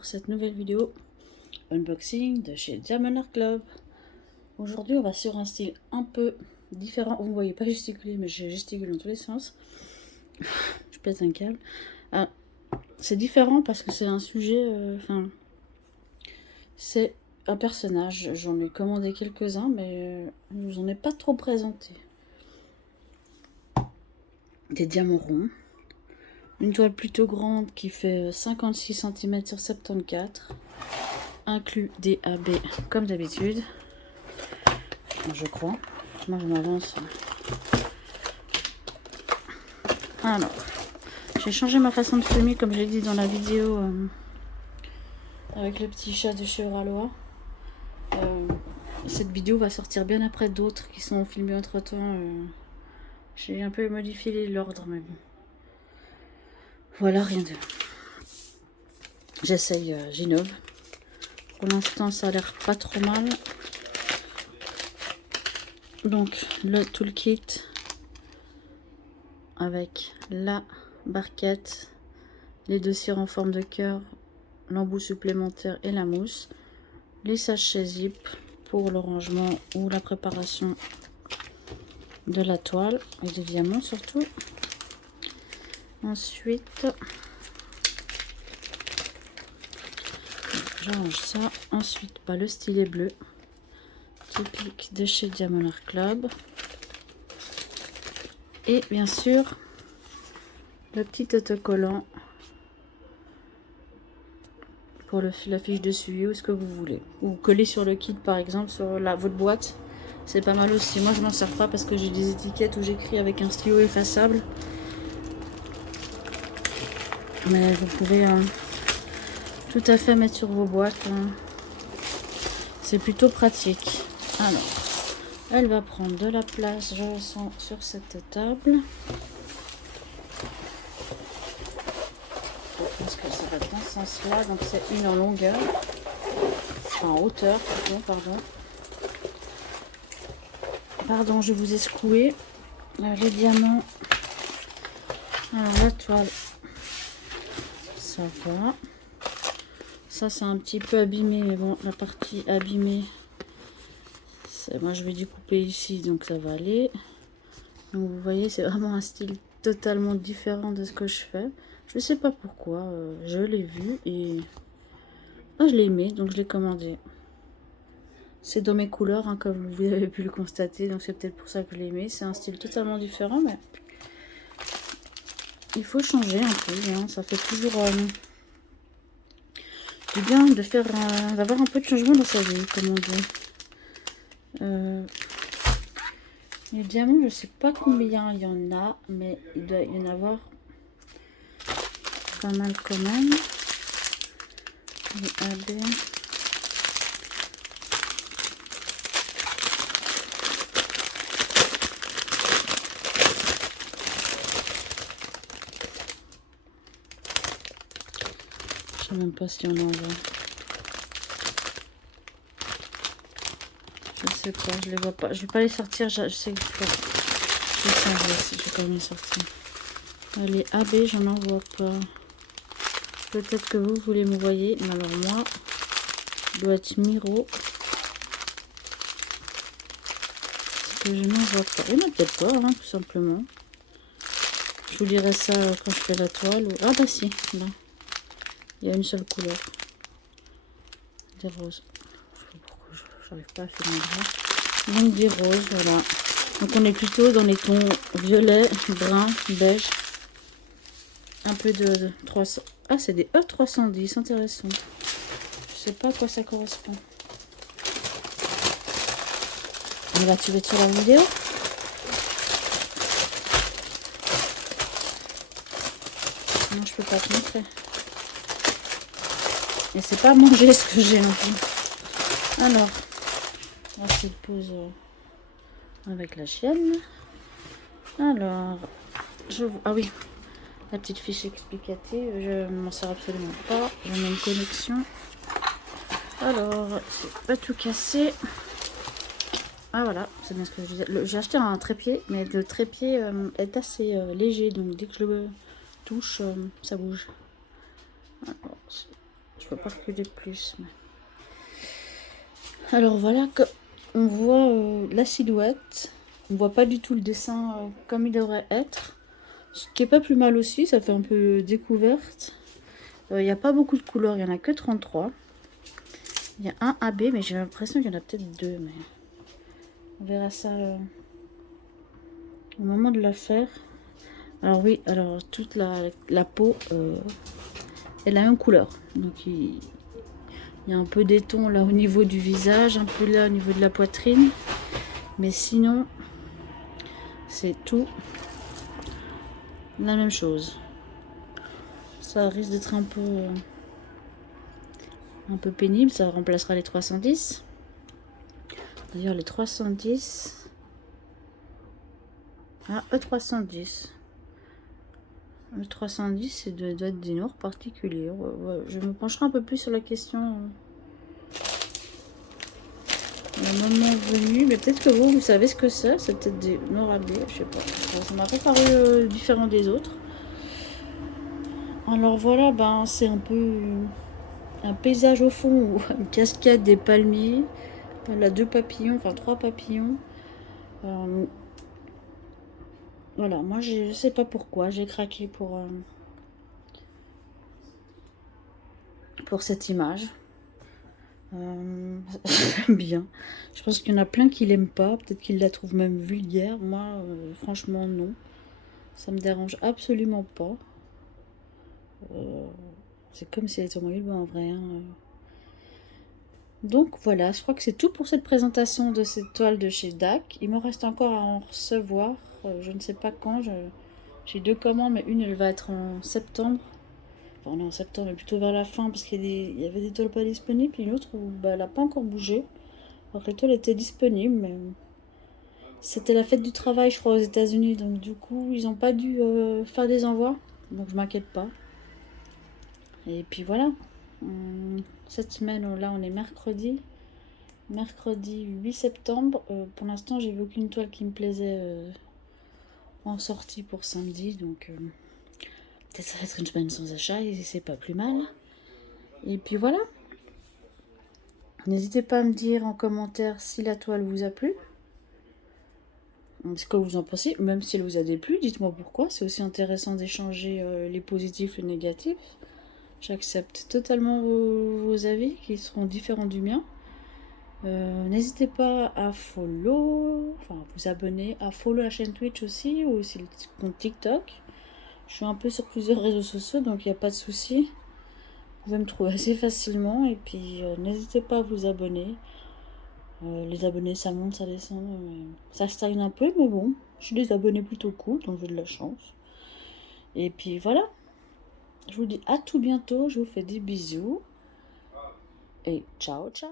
pour cette nouvelle vidéo unboxing de chez Diamond Art Club. Aujourd'hui on va sur un style un peu différent. Vous ne voyez pas gesticuler, mais je gesticule dans tous les sens. Je pète un câble. C'est différent parce que c'est un sujet, c'est un personnage. J'en ai commandé quelques-uns, mais je ne vous en ai pas trop présenté. Des diamants ronds. Une toile plutôt grande qui fait 56 cm sur 74. Inclus des AB comme d'habitude. Je crois. Moi je m'avance. Alors, j'ai changé ma façon de filmer comme je l'ai dit dans la vidéo avec le petit chat de chez Oralois. Cette vidéo va sortir bien après d'autres qui sont filmées entre temps. J'ai un peu modifié l'ordre, mais bon. Voilà, rien de... J'essaye, j'innove. Pour l'instant, ça a l'air pas trop mal. Donc, le toolkit avec la barquette, les deux cires en forme de cœur, l'embout supplémentaire et la mousse, les sachets zip pour le rangement ou la préparation de la toile et des diamants surtout. Ensuite, j'arrange ça. Ensuite, le stylet bleu typique de chez Diamond Art Club. Et bien sûr, le petit autocollant pour la fiche de suivi ou ce que vous voulez. Ou coller sur le kit par exemple, sur votre boîte. C'est pas mal aussi. Moi je m'en sers pas parce que j'ai des étiquettes où j'écris avec un stylo effaçable. Mais vous pouvez tout à fait mettre sur vos boîtes. C'est plutôt pratique. Alors, elle va prendre de la place, je sens, sur cette table. Je pense que ça va dans ce sens-là. Donc c'est une en longueur. Enfin, en hauteur, pardon. Pardon, je vous ai secoué. Les diamants. Alors la toile, ça va. Ça c'est un petit peu abîmé, mais bon, la partie abîmée, moi je vais découper ici, donc ça va aller. Donc vous voyez, c'est vraiment un style totalement différent de ce que je fais. Je sais pas pourquoi, je l'ai vu et je l'ai aimé, donc je l'ai commandé. C'est dans mes couleurs, hein, comme vous avez pu le constater, donc c'est peut-être pour ça que je l'ai aimé. C'est un style totalement différent, mais il faut changer un peu, hein. Ça fait toujours du bien de faire d'avoir un peu de changement dans sa vie, comme on dit. Les diamants, je sais pas combien il y en a, mais il doit y en avoir pas mal quand même. Les AB. Je sais même pas si on en voit. Je sais pas, je les vois pas. Je vais pas les sortir. Je sais que je vais quand même les sortir. Les AB, j'en en vois pas. Peut-être que vous voulez me voyer, mais alors moi, doit être Miro. Parce que je n'en vois pas. Il n'y en a peut-être pas, hein, tout simplement. Je vous dirai ça quand je fais la toile. Ah bah si, là. Il y a une seule couleur. Des roses. Je sais pas pourquoi j'arrive pas à faire mon bras. Donc des roses, voilà. Donc on est plutôt dans les tons violet, brun, beige. Un peu de 300. Ah, c'est des E310, intéressant. Je sais pas à quoi ça correspond. On va tuer sur la vidéo. Non, je peux pas te montrer. Et c'est pas manger ce que j'ai non plus. Alors, on va essayer de poser avec la chienne. Alors, ah oui, la petite fiche explicative, je ne m'en sers absolument pas. Je mets une connexion. Alors, c'est pas tout cassé. Ah voilà, c'est bien ce que je disais. J'ai acheté un trépied, mais le trépied est assez léger, donc dès que je le touche, ça bouge. Alors, Je peux pas reculer plus. Mais... Alors voilà, on voit la silhouette. On voit pas du tout le dessin comme il devrait être. Ce qui est pas plus mal aussi, ça fait un peu découverte. Il n'y a pas beaucoup de couleurs, il y en a que 33. Il y a un AB, mais j'ai l'impression qu'il y en a peut-être deux. Mais on verra ça au moment de la faire. Alors oui, alors toute la peau est la même couleur. Donc il y a un peu des tons là au niveau du visage, un peu là au niveau de la poitrine. Mais sinon, c'est tout la même chose. Ça risque d'être un peu pénible. Ça remplacera les 310. D'ailleurs, les 310... Ah, E310. Le 310, c'est doit être des noirs particuliers. Ouais. Je me pencherai un peu plus sur la question le moment venu. Mais peut-être que vous savez ce que c'est. C'est peut-être des noirs AB, je sais pas. Ça m'a pas paru différent des autres. Alors voilà, ben c'est un peu un paysage au fond, une cascade des palmiers. Là, 2 papillons, enfin 3 papillons. Voilà, moi je sais pas pourquoi, j'ai craqué pour cette image. J'aime bien. Je pense qu'il y en a plein qui l'aiment pas, peut-être qu'ils la trouvent même vulgaire. Moi, franchement, non. Ça me dérange absolument pas. C'est comme si elle était en maillot en vrai. Hein. Donc voilà, je crois que c'est tout pour cette présentation de cette toile de chez DAC. Il me reste encore à en recevoir. Je ne sais pas quand. J'ai 2 commandes, mais une elle va être en septembre. Enfin, on est en septembre, mais plutôt vers la fin, parce qu'il y avait des toiles pas disponibles. Puis une autre où elle n'a pas encore bougé. Alors que les toiles étaient disponibles, mais c'était la fête du travail, je crois, aux États-Unis. Donc du coup, ils n'ont pas dû faire des envois. Donc je m'inquiète pas. Et puis voilà. Cette semaine, là, on est mercredi. Mercredi 8 septembre. Pour l'instant, j'ai vu aucune toile qui me plaisait en sortie pour samedi. Donc, peut-être ça va être une semaine sans achat et c'est pas plus mal. Et puis voilà. N'hésitez pas à me dire en commentaire si la toile vous a plu. C'est quoi vous en pensez. Même si elle vous a déplu, dites-moi pourquoi. C'est aussi intéressant d'échanger les positifs et les négatifs. J'accepte totalement vos avis qui seront différents du mien. N'hésitez pas à vous abonner, à follow la chaîne Twitch aussi, ou aussi le compte TikTok. Je suis un peu sur plusieurs réseaux sociaux, donc il n'y a pas de souci. Vous pouvez me trouver assez facilement, et puis n'hésitez pas à vous abonner. Les abonnés, ça monte, ça descend, ça stagne un peu, mais bon, je suis des abonnés plutôt cool, donc j'ai de la chance. Et puis voilà. Je vous dis à tout bientôt, je vous fais des bisous et ciao ciao.